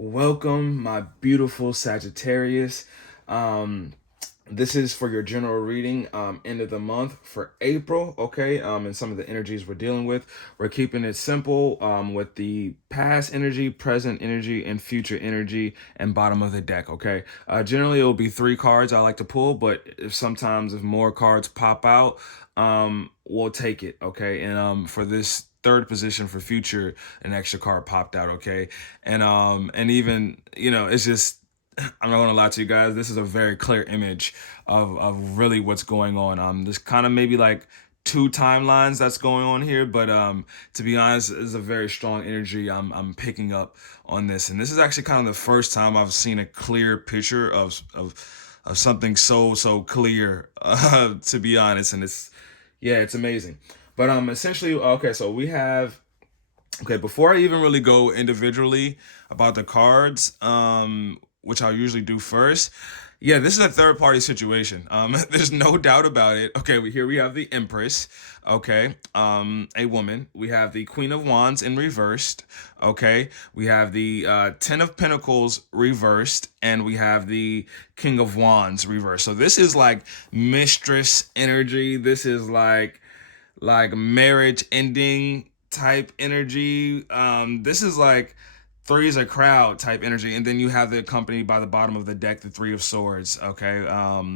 Welcome, my beautiful Sagittarius. Um, this is for your general reading, end of the month for April, okay? And some of the energies we're dealing with. We're keeping it simple with the past energy, present energy, and future energy, and bottom of the deck, okay? Generally, it will be 3 cards I like to pull, but if more cards pop out, we'll take it, okay? And for this third position for future, an extra card popped out, okay? And even, it's just, I'm not gonna lie to you guys, this is a very clear image of really what's going on. There's kind of maybe like 2 timelines that's going on here, but to be honest, it's a very strong energy I'm picking up on this. And this is actually kind of the first time I've seen a clear picture of something so clear, to be honest. And it's amazing. But essentially, okay, so we have, okay, before I even really go individually about the cards, which I'll usually do first, yeah, this is a third party situation. There's no doubt about it. Okay, here we have the Empress, okay, a woman. We have the Queen of Wands in reversed, okay. We have the Ten of Pentacles reversed, and we have the King of Wands reversed. So this is like mistress energy. This is like marriage ending type energy. This is like three is a crowd type energy, and then you have the accompanied by the bottom of the deck, the Three of Swords. Okay,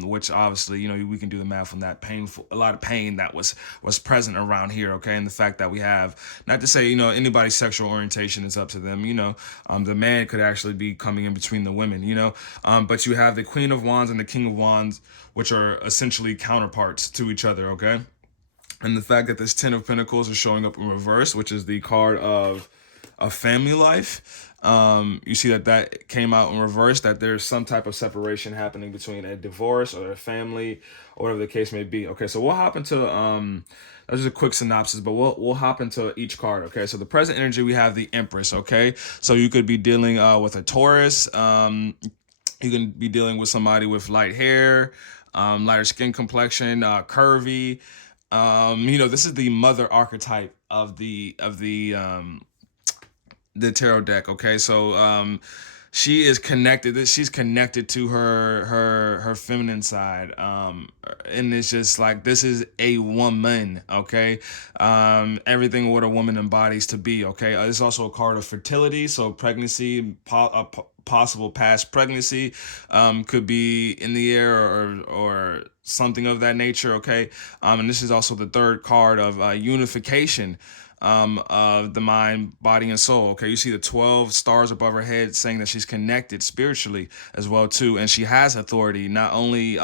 which obviously we can do the math on that. Painful, a lot of pain that was present around here. Okay, and the fact that we have, not to say anybody's sexual orientation is up to them. The man could actually be coming in between the women. But you have the Queen of Wands and the King of Wands, which are essentially counterparts to each other. Okay. And the fact that this Ten of Pentacles is showing up in reverse, which is the card of family life, you see that came out in reverse, that there's some type of separation happening between a divorce or a family or whatever the case may be. Okay, so we'll hop into that's just a quick synopsis, but we'll hop into each card. Okay, so the present energy, we have the Empress. Okay, so you could be dealing with a Taurus. You can be dealing with somebody with light hair, lighter skin complexion, curvy. This is the mother archetype of the tarot deck. Okay, so she is connected. She's connected to her feminine side, and it's just like, this is a woman. Okay, everything what a woman embodies to be. Okay, it's also a card of fertility, so pregnancy, possible past pregnancy, could be in the air, or something of that nature. Okay, and this is also the third card of unification, of the mind, body, and soul. Okay, you see the 12 stars above her head, saying that she's connected spiritually as well too, and she has authority not only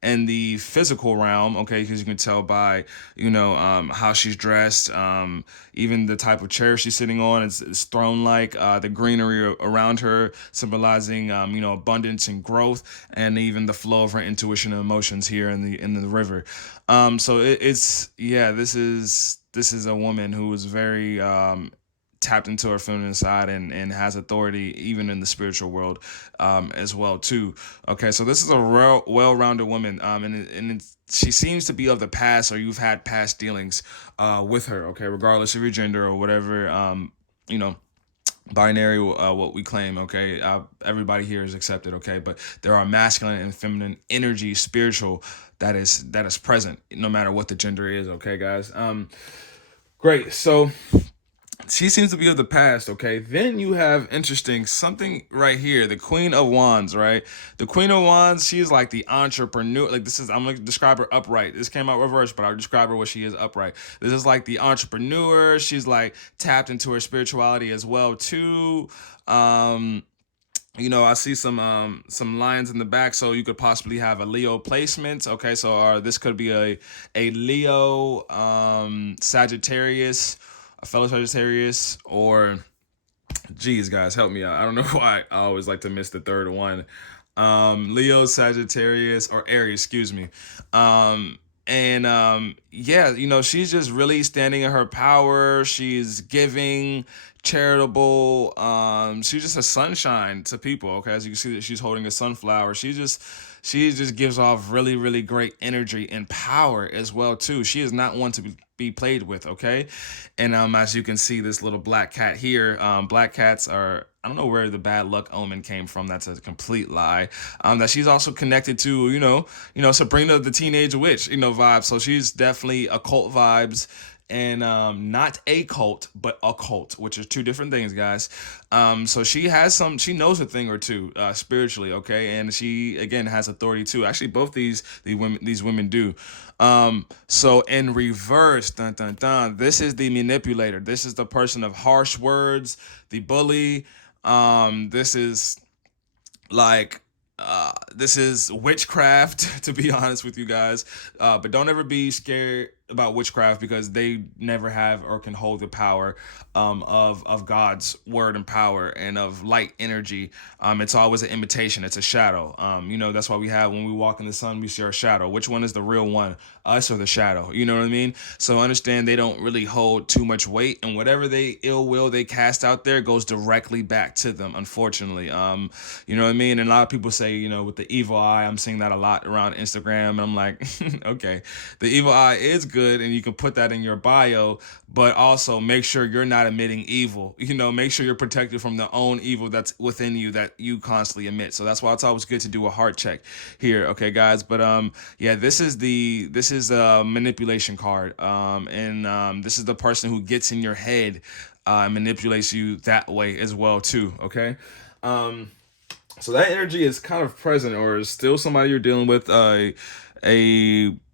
in the physical realm. Okay, because you can tell by how she's dressed, even the type of chair she's sitting on is throne like. The greenery around her symbolizing abundance and growth, and even the flow of her intuition and emotions here in the river. So it's, yeah, this is a woman who is very tapped into her feminine side, and has authority even in the spiritual world, as well too. Okay, so this is a real well-rounded woman, she seems to be of the past, or you've had past dealings with her. Okay, regardless of your gender or whatever, binary, what we claim. Okay, everybody here is accepted. Okay, but there are masculine and feminine energy, spiritual, that is present no matter what the gender is. Okay, guys. Great. So she seems to be of the past. Okay, then you have interesting something right here, the Queen of Wands. Right, the Queen of Wands, she's like the entrepreneur. Like, this is, I'm gonna describe her upright. This came out reverse, but I'll describe her what she is upright. This is like the entrepreneur. She's like tapped into her spirituality as well too. I see some lines in the back, so you could possibly have a Leo placement. Okay, so this could be a Leo, Sagittarius, a fellow Sagittarius, or, geez, guys, help me out. I don't know why I always like to miss the third one. Leo, Sagittarius, or Aries, excuse me. And yeah, she's just really standing in her power. She's giving, charitable. She's just a sunshine to people. Okay, as you can see that she's holding a sunflower. She just gives off really, really great energy and power as well too. She is not one to be played with. Okay, and as you can see, this little black cat here. Black cats are I don't know where the bad luck omen came from. That's a complete lie. That she's also connected to, Sabrina the Teenage Witch, vibe. So she's definitely occult vibes, and not a cult, but a cult, which is two different things, guys. So she knows a thing or two spiritually, okay, and she again has authority too. Actually, both these women do. So in reverse, dun dun dun, this is the manipulator. This is the person of harsh words, the bully. This is like this is witchcraft, to be honest with you guys. But don't ever be scared about witchcraft, because they never have or can hold the power of God's word and power and of light energy. It's always an imitation. It's a shadow. That's why we have, when we walk in the sun, we see our shadow. Which one is the real one, us or the shadow? You know what I mean? So understand they don't really hold too much weight, and whatever they ill will they cast out there goes directly back to them, unfortunately. You know what I mean? And a lot of people say, with the evil eye, I'm seeing that a lot around Instagram, and I'm like, okay, the evil eye is good, and you can put that in your bio, but also make sure you're not emitting evil. Make sure you're protected from the own evil that's within you that you constantly emit. So that's why it's always good to do a heart check here, okay, guys. But yeah, this is a manipulation card, and this is the person who gets in your head and manipulates you that way as well too, okay. So that energy is kind of present, or is still somebody you're dealing with, a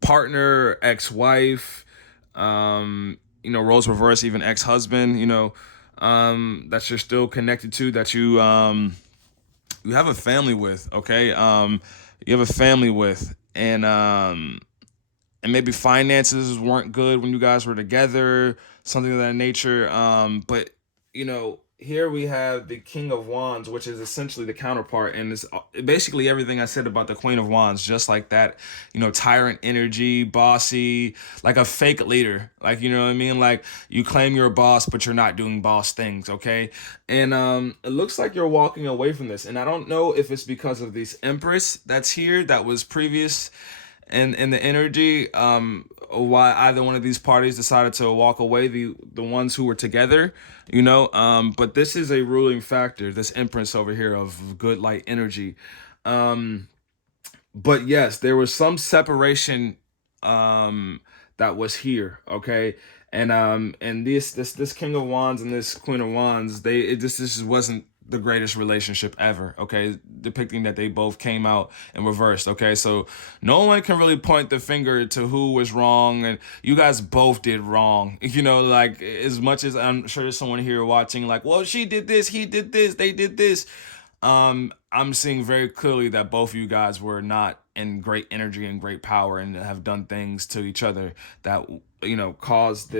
partner, ex-wife, roles reverse, even ex-husband, that you're still connected to, that you have a family with, okay? You have a family with, and maybe finances weren't good when you guys were together, something of that nature. But here we have the King of Wands, which is essentially the counterpart, and it's basically everything I said about the Queen of Wands, just like that. Tyrant energy, bossy, like a fake leader. Like, you know what I mean? Like, you claim you're a boss, but you're not doing boss things, okay? And it looks like you're walking away from this, and I don't know if it's because of this Empress that's here that was previous in the energy, why either one of these parties decided to walk away, the ones who were together, but this is a ruling factor, this Empress over here of good light energy. But yes, there was some separation that was here, okay. And this King of Wands and this Queen of Wands, this just wasn't the greatest relationship ever, okay, depicting that they both came out in reversed, okay. So no one can really point the finger to who was wrong, and you guys both did wrong. Like, as much as I'm sure there's someone here watching like, well, she did this, he did this, they did this, I'm seeing very clearly that both of you guys were not in great energy and great power, and have done things to each other that caused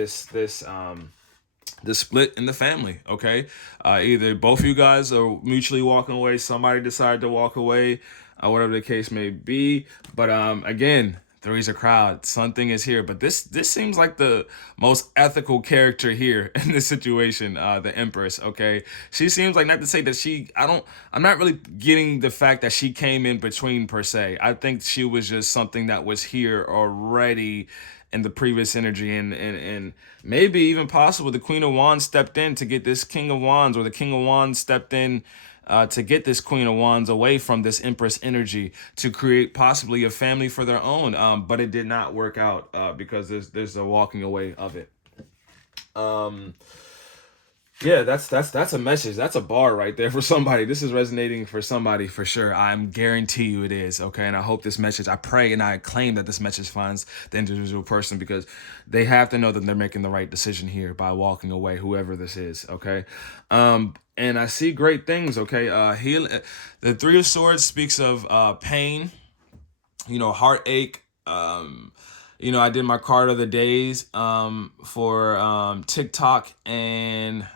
the split in the family, okay. Either both of you guys are mutually walking away, somebody decided to walk away, whatever the case may be. But again, three's a crowd, something is here. But this seems like the most ethical character here in this situation, the Empress, okay. She seems like, not to say that I'm not really getting the fact that she came in between per se. I think she was just something that was here already in the previous energy, and maybe even possible the Queen of Wands stepped in to get this King of Wands, or the King of Wands stepped in to get this Queen of Wands away from this Empress energy, to create possibly a family for their own. But it did not work out because there's a walking away of it. Yeah, that's a message. That's a bar right there for somebody. This is resonating for somebody for sure. I'm guarantee you it is, okay? And I hope this message, I pray and I claim that this message finds the individual person, because they have to know that they're making the right decision here by walking away, whoever this is, okay? And I see great things, okay? The Three of Swords speaks of pain, heartache. I did my card of the days for TikTok and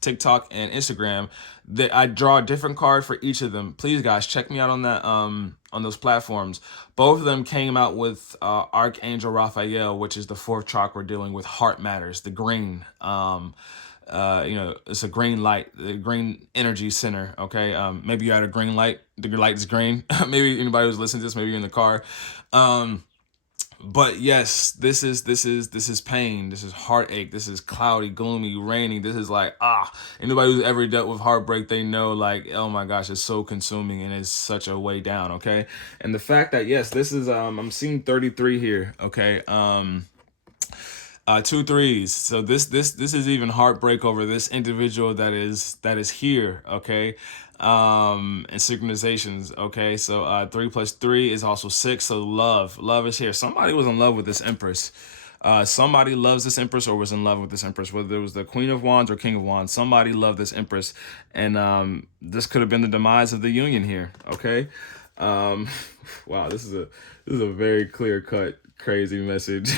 TikTok and Instagram. That I draw a different card for each of them. Please, guys, check me out on that on those platforms. Both of them came out with Archangel Raphael, which is the fourth chakra dealing with heart matters, the green. It's a green light, the green energy center. Okay, maybe you had a green light. The light is green. Maybe anybody who's listening to this, maybe you're in the car. But yes, this is pain, this is heartache, this is cloudy, gloomy, rainy. This is like, anybody who's ever dealt with heartbreak, they know, like, oh my gosh, it's so consuming and it's such a way down. Okay. And the fact that, yes, this is I'm seeing 33 here. Okay. Two threes. So this is even heartbreak over this individual that is here. Okay. And synchronizations. Okay. So 3 plus 3 is also 6. So love is here. Somebody was in love with this Empress. Somebody loves this Empress or was in love with this Empress, whether it was the Queen of Wands or King of Wands. Somebody loved this Empress, and this could have been the demise of the union here. Okay. um wow, this is a very clear cut crazy message.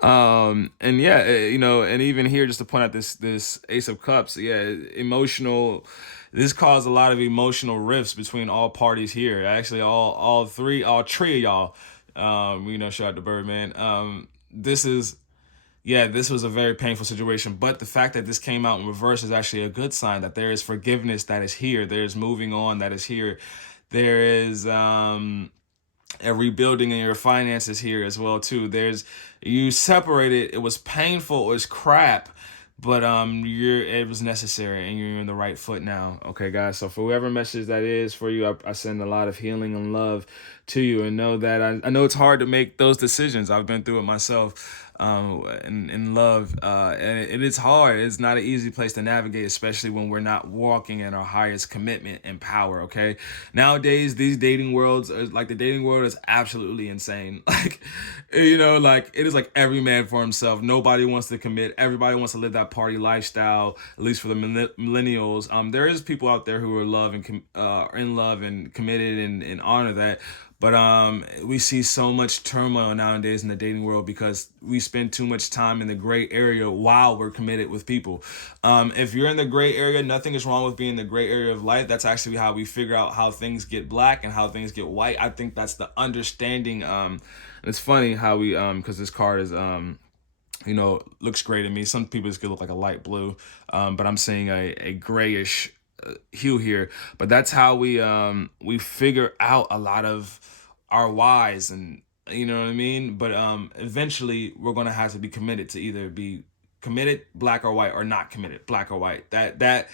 And yeah, and even here, just to point out this Ace of Cups, yeah, emotional. This caused a lot of emotional rifts between all parties here. Actually, all three of y'all. Shout out to Birdman. This is Yeah, this was a very painful situation. But the fact that this came out in reverse is actually a good sign that there is forgiveness that is here. There's moving on that is here. There is a rebuilding in your finances here as well too. You separated. It was painful. It was crap, but it was necessary, and you're in the right foot now. Okay, guys. So for whoever message that is for you, I send a lot of healing and love to you, and know that I know it's hard to make those decisions. I've been through it myself. In love, and it is hard. It's not an easy place to navigate, especially when we're not walking in our highest commitment and power. Okay, nowadays these dating worlds are, like, the dating world is absolutely insane. Like, like, it is like every man for himself. Nobody wants to commit. Everybody wants to live that party lifestyle. At least for the millennials, there is people out there who are in love and committed and honor that. But we see so much turmoil nowadays in the dating world because we spend too much time in the gray area while we're committed with people. If you're in the gray area, nothing is wrong with being in the gray area of life. That's actually how we figure out how things get black and how things get white. I think that's the understanding. It's funny how we because this card is looks gray to me. Some people just could look like a light blue, but I'm seeing a grayish hue here. But that's how we figure out a lot of our whys, and you know what I mean. But eventually we're gonna have to be committed to either be committed black or white, or not committed black or white. That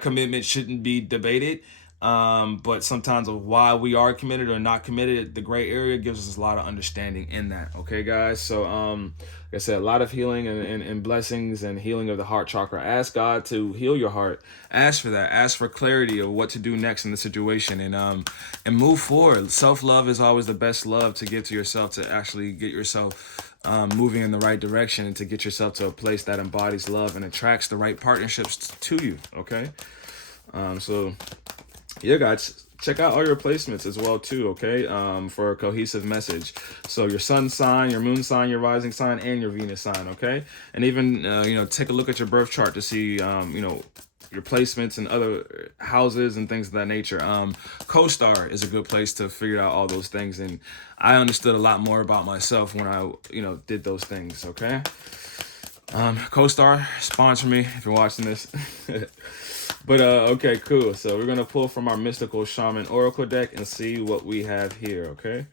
commitment shouldn't be debated. But sometimes of why we are committed or not committed, the gray area gives us a lot of understanding in that. Okay, guys. So like I said, a lot of healing and blessings and healing of the heart chakra. Ask God to heal your heart. Ask for that. Ask for clarity of what to do next in the situation, and move forward. Self-love is always the best love to give to yourself, to actually get yourself moving in the right direction, and to get yourself to a place that embodies love and attracts the right partnerships to you. Okay. So yeah, guys, check out all your placements as well too. Okay. For a cohesive message. So your sun sign, your moon sign, your rising sign, and your Venus sign. Okay. And even take a look at your birth chart to see your placements and other houses and things of that nature. CoStar is a good place to figure out all those things, and I understood a lot more about myself when I did those things. Okay. CoStar, sponsor me if you're watching this. But okay, cool. So we're gonna pull from our mystical shaman oracle deck and see what we have here. Okay.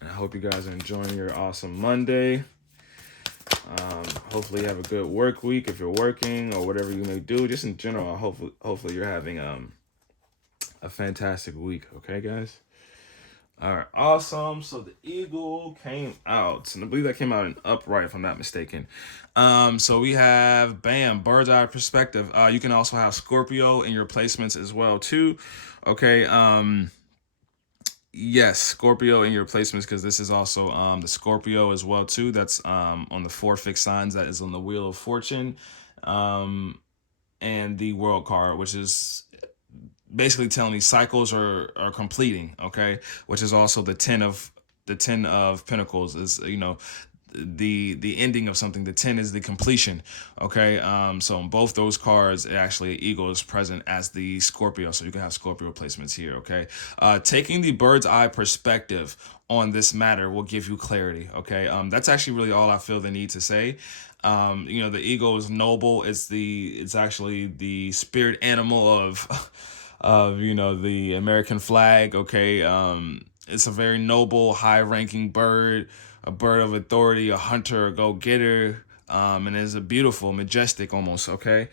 And I hope you guys are enjoying your awesome Monday. Hopefully you have a good work week if you're working or whatever you may do. Just in general, hopefully you're having a fantastic week. Okay, guys. All right, awesome. So the eagle came out, and I believe that came out in upright, if I'm not mistaken. So we have, bam, bird's eye perspective. You can also have Scorpio in your placements as well too. Okay. Yes, Scorpio in your placements, because this is also the Scorpio as well too. That's on the 4 fixed signs that is on the Wheel of Fortune, and the World card, which is basically telling me cycles are completing. Okay, which is also the 10 of Pentacles is the ending of something. The 10 is the completion. Okay. So in both those cards, actually eagle is present as the Scorpio, so you can have Scorpio placements here. Okay. Taking the bird's eye perspective on this matter will give you clarity. Okay. That's actually really all I feel the need to say. The eagle is noble. It's actually the spirit animal of of, you know, the American flag. Okay. It's a very noble, high-ranking bird, a bird of authority, a hunter, a go-getter, and it's a beautiful, majestic almost. Okay.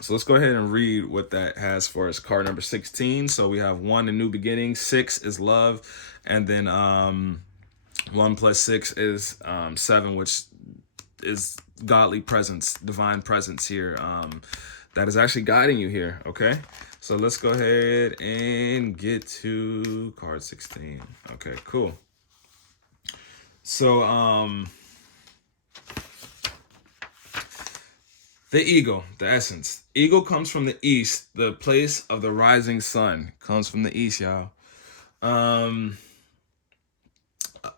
So let's go ahead and read what that has for us. Card number 16. So we have 1, a new beginning. 6 is love, and then 1 plus 6 is 7, which is godly presence, divine presence here. That is actually guiding you here. Okay. So let's go ahead and get to card 16. Okay, cool. So the ego, the essence. Ego comes from the east, the place of the rising sun. Comes from the east, y'all.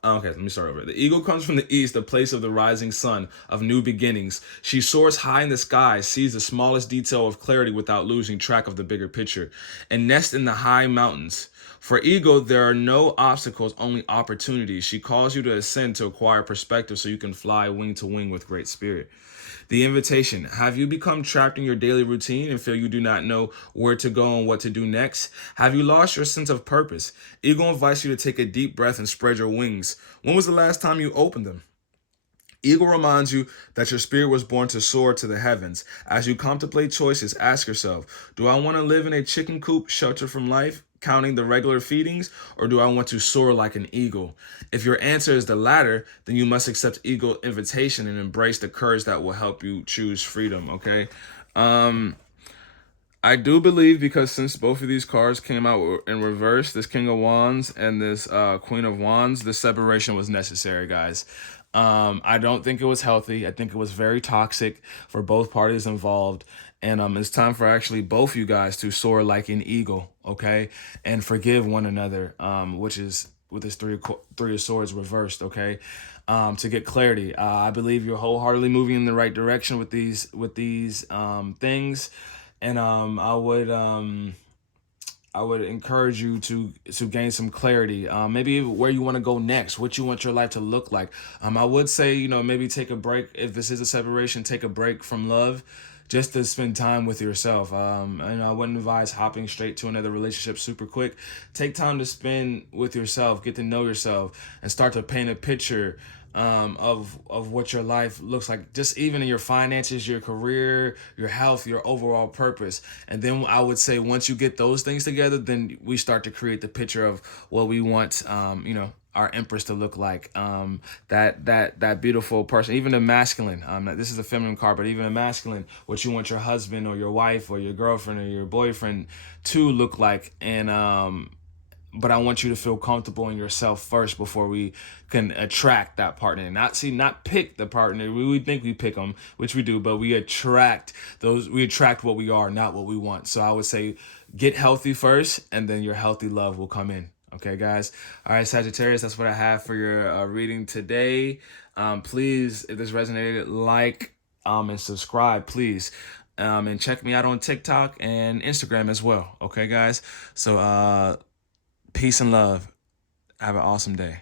Okay, let me start over. The eagle comes from the east, the place of the rising sun, of new beginnings. She soars high in the sky, sees the smallest detail of clarity without losing track of the bigger picture, and nests in the high mountains. For ego, there are no obstacles, only opportunities. She calls you to ascend to acquire perspective so you can fly wing to wing with great spirit. The invitation. Have you become trapped in your daily routine and feel you do not know where to go and what to do next? Have you lost your sense of purpose? Ego invites you to take a deep breath and spread your wings. When was the last time you opened them? Ego reminds you that your spirit was born to soar to the heavens. As you contemplate choices, ask yourself, do I want to live in a chicken coop sheltered from life, counting the regular feedings, or do I want to soar like an eagle? If your answer is the latter, then you must accept eagle invitation and embrace the courage that will help you choose freedom, okay? I do believe, because since both of these cards came out in reverse, this King of Wands and this Queen of Wands, this separation was necessary, guys. I don't think it was healthy. I think it was very toxic for both parties involved. And it's time for actually both you guys to soar like an eagle, okay? And forgive one another, which is with this three of swords reversed, okay? To get clarity. I believe you're wholeheartedly moving in the right direction with these things. And I would encourage you to gain some clarity. Maybe where you want to go next, what you want your life to look like. I would say, you know, maybe take a break. If this is a separation, take a break from love just to spend time with yourself. And I wouldn't advise hopping straight to another relationship super quick. Take time to spend with yourself, get to know yourself, and start to paint a picture of what your life looks like, just even in your finances, your career, your health, your overall purpose. And then I would say once you get those things together, then we start to create the picture of what we want, you know, our Empress to look like. That beautiful person, even the masculine. This is a feminine card, but even a masculine, what you want your husband or your wife or your girlfriend or your boyfriend to look like. And but I want you to feel comfortable in yourself first before we can attract that partner. Not pick the partner. We think we pick them, which we do, but we attract those. We attract what we are, not what we want. So I would say get healthy first, and then your healthy love will come in. Okay, guys. All right, Sagittarius, that's what I have for your reading today. Please, if this resonated, like and subscribe, please. And check me out on TikTok and Instagram as well. Okay, guys. So peace and love. Have an awesome day.